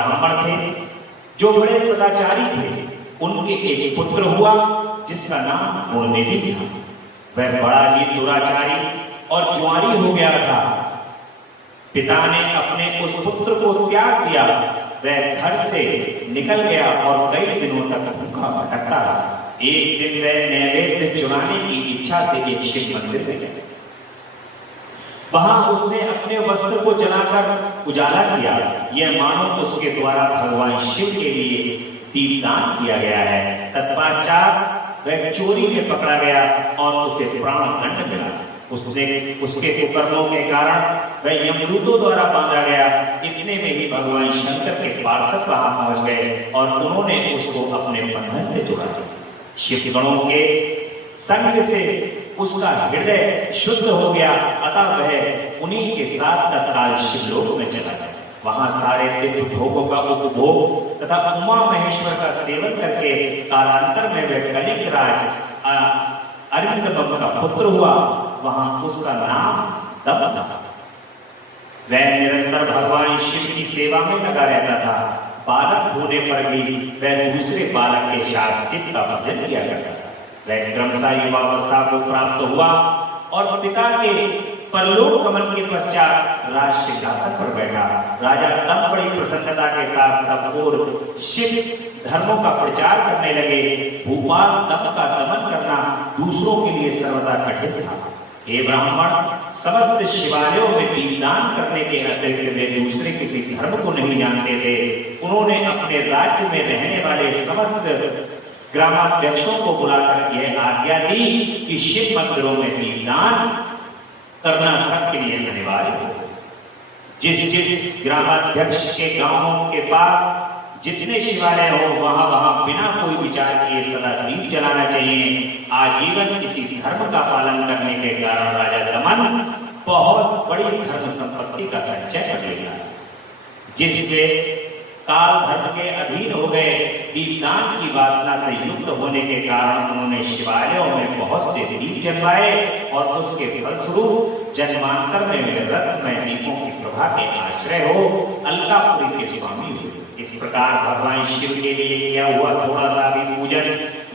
ब्राह्मण थे जो बड़े सदाचारी थे। उनके एक पुत्र हुआ जिसका नाम गुणनिधि था। वह बड़ा ही दुराचारी और जुआरी हो गया था। पिता ने अपने उस पुत्र को त्याग दिया। वह घर से निकल गया और कई दिनों तक भूखा भटकता रहा। एक दिन वह नैवेद्य चुराने की इच्छा से एक शिव मंदिर में गया। वहां उसने अपने वस्त्र को जलाकर उजाला किया। यह मानो उसके द्वारा भगवान शिव के लिए दीपदान किया गया है। तत्पश्चात वह चोरी में पकड़ा गया और उसे प्राण दंड मिला। उसके कुकर्मों के कारण वह यमदूतों द्वारा बांधा गया। इतने में ही भगवान शंकर के पार्षद वहां पहुंच गए और उन्होंने उसको अपने बंधन से जोड़ा। शिवगणों के संग से उसका हृदय शुद्ध हो गया। अतः वह उन्हीं के साथ तत्काल शिवलोक में चला गया। वहां सारे दिव्य भोगों का उपभोग तथा उमा महेश्वर का सेवन करके कालांतर में वह कलिंग राज अरिंदम का पुत्र हुआ। वहां उसका नाम दम था। वह निरंतर भगवान शिव की सेवा में लगा रहता था। बालक होने पर भी वह दूसरे बालक के साथ शिव का भजन किया करता था। वह क्रमशः युवावस्था को प्राप्त हुआ और पिता के परलोक गमन के पश्चात राज सिंहासन पर बैठा। राजा तब बड़ी प्रसन्नता के साथ सब ओर शिव धर्मों का प्रचार करने लगे। भूपाल तप का दमन करना दूसरों के लिए सर्वदा कठिन था। हे ब्राह्मण, समस्त शिवालयों में दीपदान करने के अतिरिक्त वे दूसरे किसी धर्म को नहीं जानते थे। उन्होंने अपने राज्य में रहने वाले समस्त ग्रामाध्यक्षों को बुलाकर यह आज्ञा दी कि शिव मंदिरों में दीपदान करना सबके लिए अनिवार्य हो। जिस ग्रामाध्यक्ष के गांवों के पास जितने शिवालय हो वहां वहां बिना कोई विचार किए सदा दीप जलाना चाहिए। आजीवन इसी धर्म का पालन करने के कारण राजा दमन बहुत बड़ी धर्म संपत्ति का संचय कर लेगा। जिसके काल धर्म के अधीन हो गए, दीपदान की वासना से युक्त होने के कारण उन्होंने शिवालयों में बहुत से दीप जलवाए और उसके फलस्वरूप जन्मांतर में रत्नमय दीपों की प्रभा के आश्रय हो अलकापुरी के स्वामी हुए। इस प्रकार भगवान शिव के लिए किया हुआ थोड़ा सा भी पूजन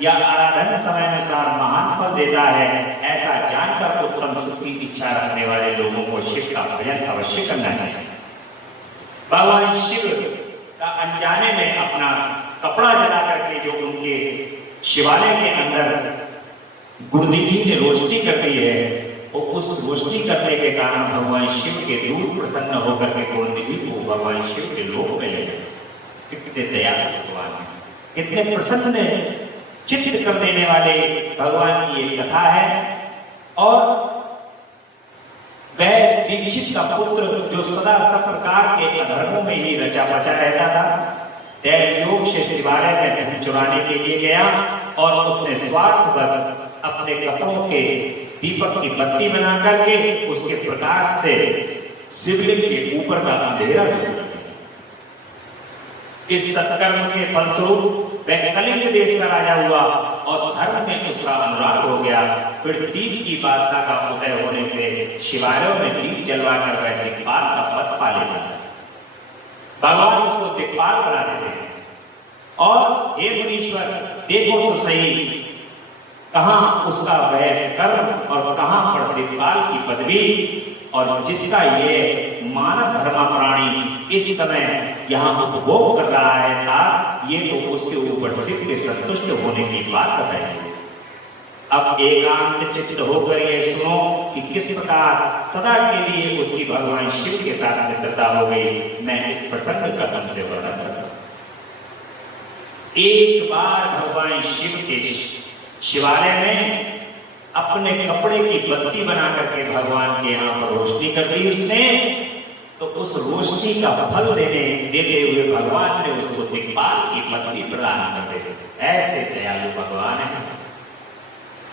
या आराधन समय अनुसार महान फल देता है। ऐसा जानकर उत्तम सुख की इच्छा रखने वाले लोगों को शिव का भजन अवश्य करना चाहिए। भगवान शिव का अनजाने में अपना कपड़ा जला करके जो उनके शिवालय के अंदर गुणनिधि ने रोशनी कर दी है, वो उस रोशनी करने के कारण भगवान शिव के दूर प्रसन्न होकर के गुणनिधि को भगवान शिव के लोक में ले गए। कितने दयालु भगवान है, कितने प्रसन्न चित्त कर देने वाले भगवान की एक कथा है। और वह दीक्षित का पुत्र जो सदा सब प्रकार के अधर्मों में ही रचा बचा रहता था, दैव योग से शिवालय में धन चुराने के लिए गया और उसने स्वार्थवश अपने कपड़ों के दीपक की बत्ती बना करके उसके प्रकाश से शिवलिंग के ऊपर का अंधेरा दूर कर दिया। इस सत्कर्म के फलस्वरूप वह कलिंग देश का राजा हुआ और धर्म में उसका अनुराग हो गया। फिर दीप की वासना का उदय होने से शिवालयों में दीप जलवाकर वह दिक्पाल का पद पा लेता है। भगवान उसको दिक्पाल बना देते हैं। और हे मुनीश्वर, देखो तो सही कहां उसका वह कर्म और कहां पर दिक्पाल की पदवी, और जिसका ये मानव धर्म प्राणी इस समय यहाँ उपभोग कर रहा है था, ये तो उसके ऊपर शिव के संतुष्ट होने की बात बताइए। अब एकांत चित्त होकर ये सुनो कि किस प्रकार सदा के लिए उसकी भगवान शिव के साथ मित्रता हो गई। मैं इस प्रसंग का तुमसे वर्णन करता हूं। एक बार भगवान शिव के शिवालय में अपने कपड़े की बत्ती बना करके भगवान के यहाँ पर रोशनी कर दी उसने, तो उस रोशनी का फल देते हुए भगवान ने उसको दिक्पाल की पदवी प्रदान कर दी। ऐसे दयालु भगवान है।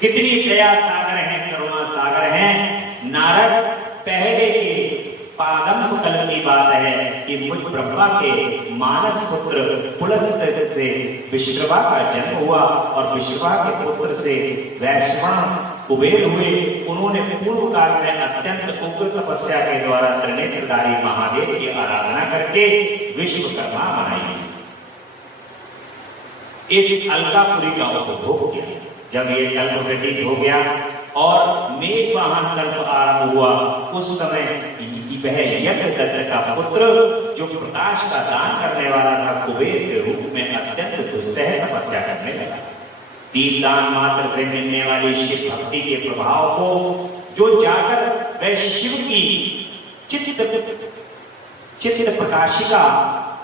कितनी दया सागर है, करुणा सागर है। नारद पहले के पादम कल की बात है कि मुझ ब्रह्मा के मानस पुत्र पुलस्त्य से विश्रवा का जन्म हुआ और विश्रवा के पुत्र से वैश्वान कुबेर हुए, उन्होंने पूर्व काल में अत्यंत उग्र तपस्या के द्वारा त्रिनेत्रधारी महादेव की आराधना करके विश्वकर्मा बनाई। इस अलकापुरी का उपभोग किया। जब ये कल्प व्यतीत हो गया और मेघ वाहन कल्प आरंभ हुआ, उस समय वह यज्ञदत्त का पुत्र, जो प्रकाश का दान करने वाला था, कुबेर के रूप में अत्यंत दुस्सह तपस्या करने लगा। तीन दान मात्र से मिलने वाली शिव भक्ति के प्रभाव को जो जाकर वह शिव की चित्त प्रकाशिका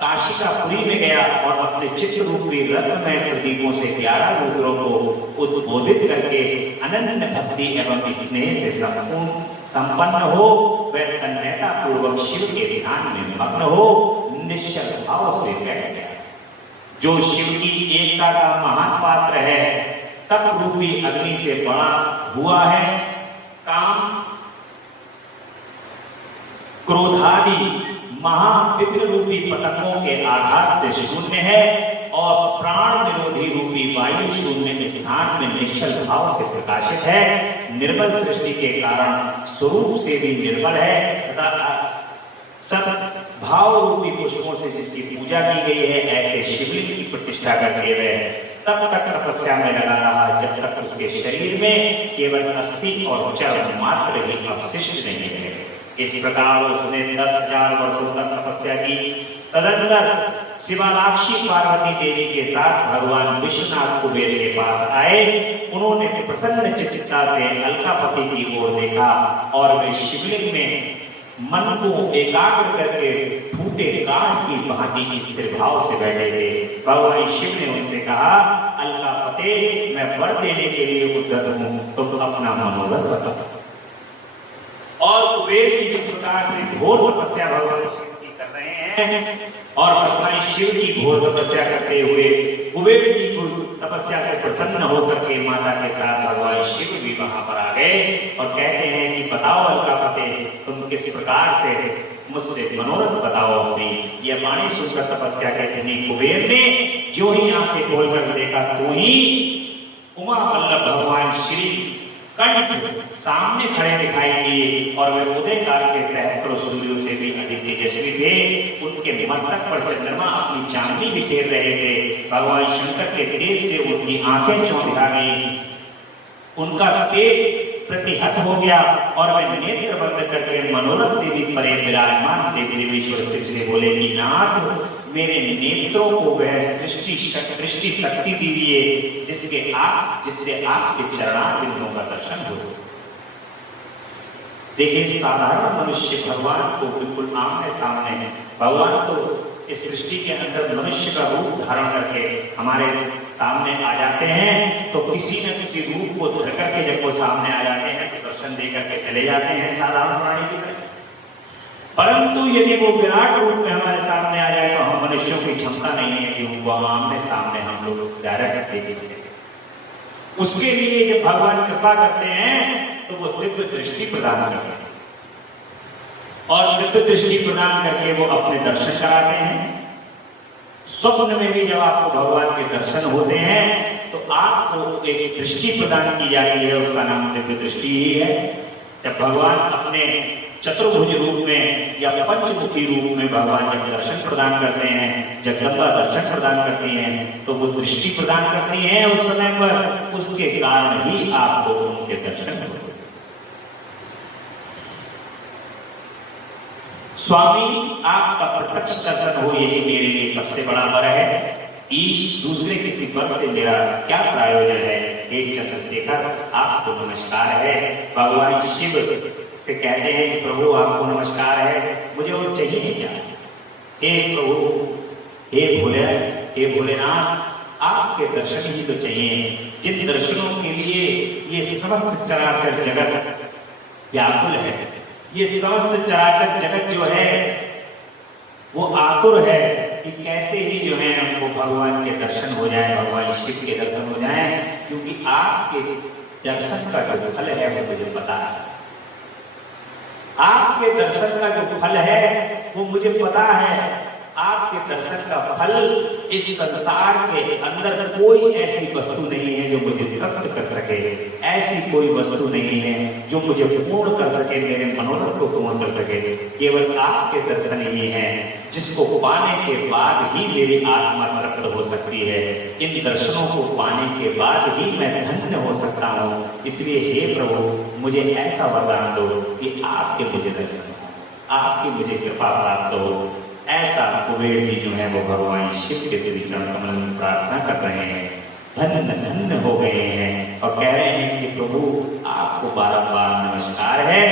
काशिकापुरी में गया और अपने चित्र रूपी रत्नमय प्रदीपों से 11 रुद्रों को उद्बोधित करके अनन्य भक्ति एवं स्नेह से संपन्न हो, वह तन्मयता पूर्वक शिव के ध्यान में मग्न हो निश्चल भाव से बैठ गया। जो शिव की एकता का महान पात्र है, तप रूपी अग्नि से बड़ा हुआ है, काम क्रोधादि महाविघ्न रूपी पतंगों के आघात से शून्य है और प्राण विरोधी रूपी वायु शून्य स्थान में निश्चल भाव से प्रकाशित है। निर्मल सृष्टि के कारण स्वरूप से भी निर्मल है तथा सत भाव रूपी पुष्पों से जिसकी पूजा की गई है, ऐसे शिवलिंग की प्रतिष्ठा करके वह तब तक तपस्या में लगा रहा जब तक उसके शरीर में केवल अस्थि और चर्म मात्र ही अवशिष्ट नहीं है। इस प्रकार उसने 10,000 वर्षों तक तपस्या की। तदनंतर शिवालाक्षी पार्वती देवी के साथ भगवान विश्वनाथ कुबेर के पास आए। उन्होंने प्रसन्न चित्तता से अलकापति की ओर देखा और वे शिवलिंग में मन को एकाग्र करके फूटे काठ की भांति स्थिर भाव से बैठे थे। भगवान शिव ने उनसे कहा, अलकापते, मैं वर देने के लिए उद्यत हूँ, तुम अपना मनोरथ बताओ। और कुबेर की जिस प्रकार से घोर तपस्या भगवान शिव की कर रहे हैं और भगवान शिव की घोर तपस्या करते हुए कुबेर की तपस्या से प्रसन्न होकर के माता के साथ भगवान शिव भी वहां पर आ गए और कहते हैं कि बताओ अलकापते, तुम किस प्रकार से मुझसे मनोरथ बताओ अपनी। यह वाणी सुनकर तपस्या कहते हैं कुबेर ने जो ही आंखें खोलकर देखा, तो ही उमा वल्लभ भगवान श्री कंठ सामने खड़े दिखाई दिए और वे उदय काल के सहस्त्रों सूर्यों से भी अधिक तेजस्वी थे। उनके मस्तक पर चंद्रमा अपनी चांदी बिखेर रहे थे। भगवान शंकर के तेज से उनकी आंखें चौंधिया गई, उनका तेज प्रतिहत हो गया और वे नेत्र बंद करके मनोरथ से भी परे विराजमान देवी देवेश्वर शिव से बोले कि नाथ, मेरे नेत्रों को वह दृष्टि शक्ति दीजिए जिससे आपके चरणारविंदों का दर्शन हो सके। देखिए, साधारण मनुष्य भगवान को बिल्कुल आमने सामने, भगवान तो इस सृष्टि के अंदर मनुष्य का रूप धारण करके हमारे सामने आ जाते हैं, तो किसी न किसी रूप को धर करके जब वो सामने आ जाते हैं तो दर्शन दे करके चले जाते हैं साधारण प्राणी की तरह। परंतु यदि वो विराट रूप में हमारे सामने आ जाए तो हम मनुष्यों की क्षमता नहीं है कि उनको आमने सामने हम लोग डायरेक्ट देख सके। उसके लिए जब भगवान कृपा करते हैं तो वो दिव्य दृष्टि प्रदान करते हैं और दिव्य दृष्टि प्रदान करके वो अपने दर्शन कराते हैं। स्वप्न में भी जब आपको भगवान के दर्शन होते हैं तो आपको एक दृष्टि प्रदान की जाती है, उसका नाम दिव्य दृष्टि ही है। जब भगवान अपने चतुर्भुज रूप में या पंचमुखी रूप में भगवान जब दर्शन प्रदान करते हैं, जगदम्बा दर्शन प्रदान करती हैं, तो वो दृष्टि प्रदान करती हैं उस समय पर, उसके कारण ही आपको उनके दर्शन होते हैं। स्वामी, आपका प्रत्यक्ष दर्शन हो यही मेरे लिए सबसे बड़ा वर है। ईश, दूसरे किसी वर से मेरा क्या प्रयोजन है। एक चंद्रशेखर, आपको नमस्कार है। भगवान शिव से कहते हैं कि प्रभु आपको नमस्कार है, मुझे वो चाहिए क्या। हे प्रभु, हे भोलेनाथ, आपके दर्शन ही तो चाहिए, जिन दर्शनों के लिए ये समस्त चराचर जगत व्याकुल है। ये समस्त चराचर जगत जो है वो आतुर है कि कैसे ही जो है हमको भगवान के दर्शन हो जाए, भगवान शिव के दर्शन हो जाए, क्योंकि आपके दर्शन का जो फल है वो मुझे पता है। आपके दर्शन का जो फल है वो मुझे पता है। आपके दर्शन का फल इस संसार के अंदर कोई ऐसी वस्तु नहीं है जो मुझे तृप्त कर सके, ऐसी कोई वस्तु नहीं है जो मुझे पूर्ण कर सके, मेरे मनोरथ को पूर्ण कर सके। केवल आपके दर्शन ही हैं जिसको पाने के बाद ही मेरी आत्मा तृप्त हो सकती है। इन दर्शनों को पाने के बाद ही मैं धन्य हो सकता हूँ। इसलिए हे प्रभु, मुझे ऐसा वरदान दो कि आपके मुझे दर्शन, आपकी मुझे कृपा प्राप्त हो। ऐसा कुबेर जी जो है वो भगवान शिव के श्री चरण कमल में प्रार्थना कर रहे हैं, धन्य धन्य हो गए हैं और कह रहे हैं कि प्रभु आपको बारंबार नमस्कार है।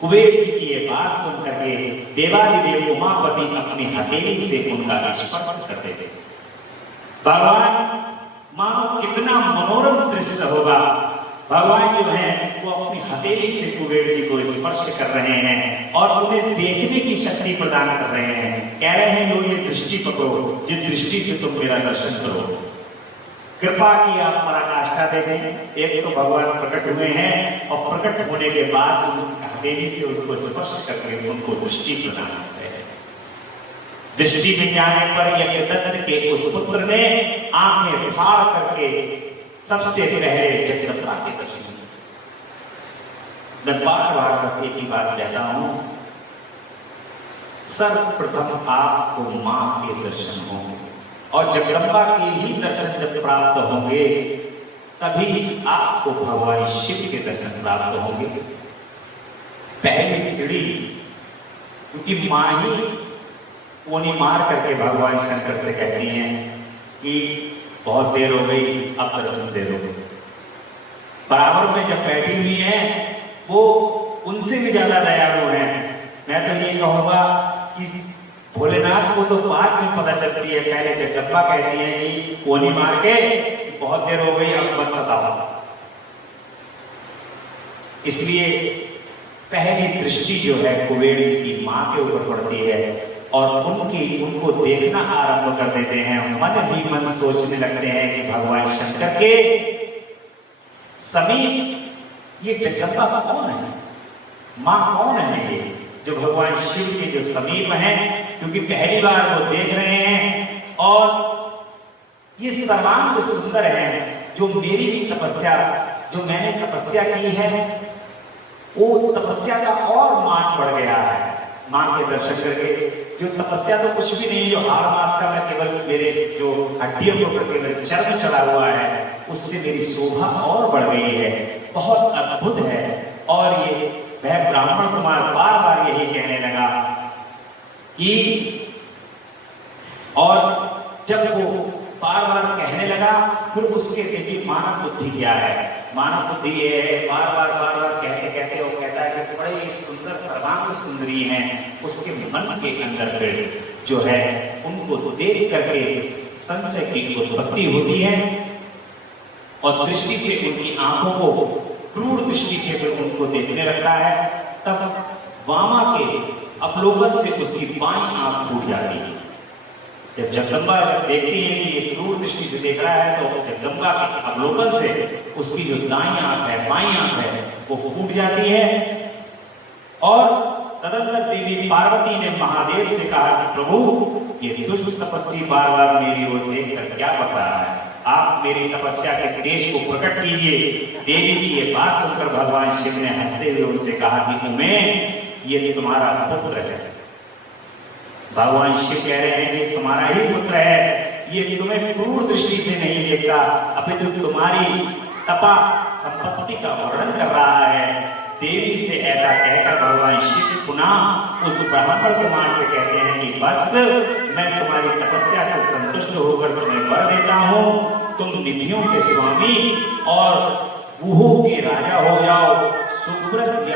कुबेर जी की ये बात सुन करके देवादिदेव उमापति अपनी हथेली से उनका स्पर्श करते थे। भगवान मानो कितना मनोरम दृश्य होगा। भगवान जो है वो अपनी हथेली से कुबेर जी को स्पर्श कर रहे हैं और उन्हें देखने की शक्ति प्रदान कर रहे हैं। कह रहे हैं लो ये दृष्टि पकड़ो, जिस दृष्टि से तुम मेरा दर्शन करो। कृपा की आप पराकाष्ठा देखें। एक तो भगवान प्रकट हुए हैं और प्रकट होने के बाद उनकी हथेली से उनको स्पर्श करके उनको दृष्टि प्रदान करते हैं। दृष्टि में जाने पर यज्ञदत्त के उस पुत्र ने आंखें फाड़ करके सबसे पहले जगदम्बा के दर्शन। मैं बार बार बस एक ही बात कहता हूं, सर्वप्रथम आपको मां के दर्शन होंगे और जगदम्बा के ही दर्शन जब प्राप्त होंगे तभी आपको भगवान शिव के दर्शन प्राप्त होंगे। पहली सीढ़ी, क्योंकि मां ही कोनी मार करके भगवान शंकर से कहती हैं कि बहुत देर हो गई, अब दर्शन दे दो। बराबर में जब बैठी हुई है वो उनसे भी ज्यादा दयालु है। मैं तो ये कहूंगा कि भोलेनाथ को तो बाद में पता चलती है, पहले जगदम्बा कहती है कि कोनी मार के बहुत देर हो गई, अब मत सताओ। इसलिए पहली दृष्टि जो है कुबेर जी की मां के ऊपर पड़ती है और उनको देखना आरंभ कर देते हैं। मन ही मन सोचने लगते हैं कि भगवान शंकर के समीप ये जगदम्बा कौन है, मां कौन है ये जो भगवान शिव के जो समीप हैं, क्योंकि पहली बार वो देख रहे हैं और ये सर्वांग सुंदर है। जो मेरी भी तपस्या, जो मैंने तपस्या की है, वो तपस्या का और मान बढ़ गया है मां के दर्शन करके। जो तपस्या तो कुछ भी नहीं, जो हाड़ मास का मैं केवल मेरे जो हड्डियों के ऊपर केवल चर्म चढ़ा हुआ है, उससे मेरी शोभा और बढ़ गई है, बहुत अद्भुत है। और ये वह ब्राह्मण कुमार बार बार यही कहने लगा कि, और जब वो बार बार कहने लगा फिर उसके देखिए मानव बुद्धि क्या है। मानव बुद्धि ये है, बार बार कहते कहते वो कहता है कि बड़े ही सुंदर सर्वांग सुंदरी हैं। उसके मन के अंदर फिर जो है उनको देख करके संशय की उत्पत्ति होती है और दृष्टि से उनकी आंखों को क्रूर दृष्टि से फिर उनको देखने लगता है। तब वामा के अवलोकन से उसकी बाईं आंख फूट जाती है। जब जगदम्बा देखती है कि ये क्रूर दृष्टि से देख रहा है तो जगदम्बा के अवलोकन से उसकी जो दाईं आंख है, बाईं आंख है, वो फूट जाती है। और तदंतर देवी पार्वती ने महादेव से कहा कि प्रभु, ये दुष्ट तपस्वी बार बार मेरी ओर देखकर क्या बता रहा है, आप मेरी तपस्या के तेज को प्रकट कीजिए। देवी की ये बात सुनकर भगवान शिव ने हंसते हुए उनसे कहा कि उमे, ये तुम्हारा पुत्र है। भगवान शिव कह रहे हैं कि तुम्हारा ही पुत्र है, ये तुम्हें क्रूर दृष्टि से नहीं देखता, अपितु तुम्हारी तपा संपत्ति का वर्णन कर रहा है। देवी से ऐसा कहकर भगवान शिव पुनः उस ब्राह्मण कुमार से कहते हैं कि बस मैं तुम्हारी तपस्या से संतुष्ट होकर तुम्हें वर देता हूँ, तुम निधियों के स्वामी और गुहों के राजा हो जाओ, सुब्रत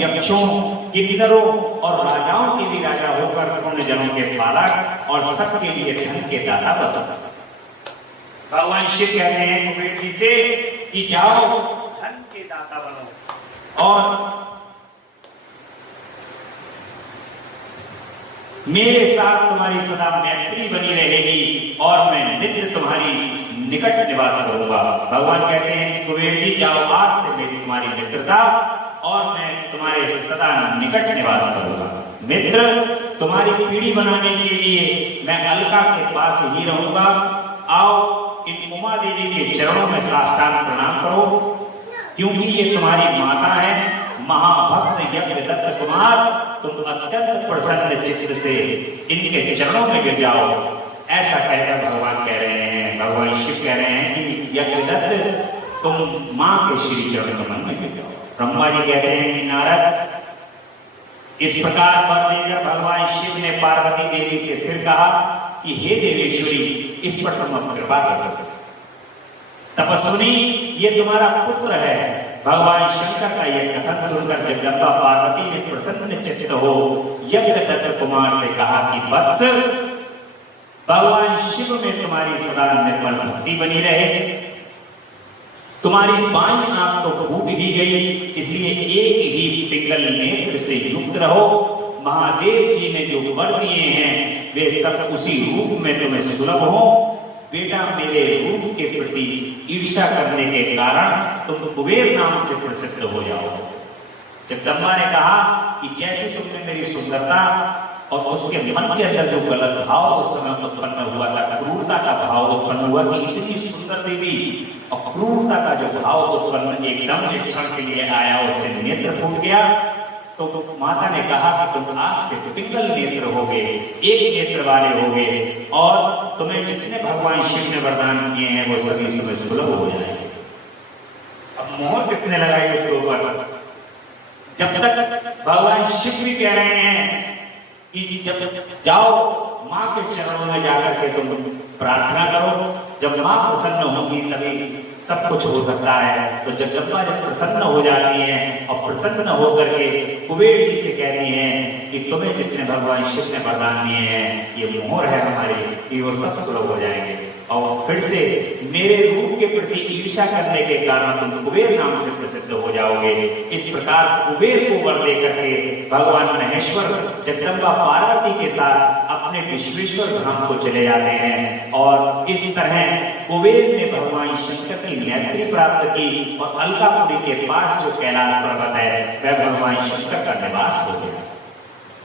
यक्षों, किन्नरों और राजाओं के भी राजा होकर पुण्य जनों के पालक और सबके लिए धन के दाता बनो। भगवान शिव कहते हैं कुबेर जी से कि जाओ धन के दाता बनो और मेरे साथ तुम्हारी सदा मैत्री बनी रहेगी और मैं नित्य तुम्हारी निकट निवास करूंगा। भगवान कहते हैं कि कुबेर जी जाओ, आज से मेरी तुम्हारी मित्रता और मैं तुम्हारे सदा निकट निवास करूंगा। मित्र तुम्हारी पीढ़ी बनाने के लिए मैं अलका के पास ही रहूंगा। आओ इन उमा देवी के चरणों में साष्टांग प्रणाम करो, क्योंकि ये तुम्हारी माता है, महाभक्त यज्ञदत्त कुमार। तुम अत्यंत प्रसन्न चित्त से इनके चरणों में गिर जाओ। ऐसा कहकर भगवान कह रहे हैं, भगवान शिव कह रहे हैं कि यज्ञदत्त तुम मां के श्री चरण कमल में गिर जाओ। ब्रह्मा जी कहते हैं कि नारद, इस प्रकार वर देकर भगवान शिव ने पार्वती देवी से फिर कहा कि हे देवेश्वरी, इस पर तुम कृपा कर। तपस्विनी, ये तुम्हारा पुत्र है। भगवान शंकर का यह कथन सुनकर जगदम्बा पार्वती ने प्रसन्न चित्त हो यज्ञदत्त कुमार से कहा कि वत्स, भगवान शिव में तुम्हारी सदा निर्मल भक्ति बनी रहे। तुम्हारी बाईं आंख तो फूट ही गई, इसलिए एक ही पिंगल नेत्र से युक्त रहो। महादेव जी ने जो वर दिए हैं वे सब उसी रूप में तुम्हें सुलभ हो। बेटा, मेरे रूप के प्रति ईर्ष्या करने के कारण तुम कुबेर नाम से प्रसिद्ध हो जाओ। जगदम्बा ने कहा कि जैसे तुमने मेरी सुंदरता और उसके मन के अंदर जो गलत भाव उस समय उत्पन्न हुआ था, क्रूरता का भाव उत्पन्न हुआ कि इतनी सुंदर देवी और क्रूरता का जो भाव उत्पन्न एकदम एक क्षण के लिए आया, उससे नेत्र फूट गया। तो माता ने कहा कि तुम आज से पिंगल नेत्र होगे, एक नेत्र वाले होगे, और तुम्हें जितने भगवान शिव ने वरदान किए हैं वो सभी तुम्हें सुलभ हो जाएंगे। अब मोहर किसने लगाई उसके ऊपर? जब तक भगवान शिव भी कह रहे हैं कि जब जाओ मां के चरणों में जाकर के तुम प्रार्थना करो, जब मां प्रसन्न होगी तभी सब कुछ हो सकता है। तो जगदम्बा जब प्रसन्न हो जाती हैं और प्रसन्न होकर के कुबेर जी से कहती हैं कि तुम्हें जितने भगवान शिव ने वरदान दिए हैं ये मोहर है हमारी, कि वो सब सुलभ हो जाएंगे। और फिर से मेरे रूप के प्रति ईर्ष्या करने के कारण तुम कुबेर नाम से प्रसिद्ध हो जाओगे। इस प्रकार कुबेर को वर देकर के भगवान महेश्वर जगदम्बा पार्वती के साथ अपने विश्वेश्वर धाम को चले जाते हैं। और इस तरह कुबेर ने भगवान शंकर की मैत्री प्राप्त की और अलकापुरी के पास जो कैलाश पर्वत है वह भगवान शंकर का निवास हो गया।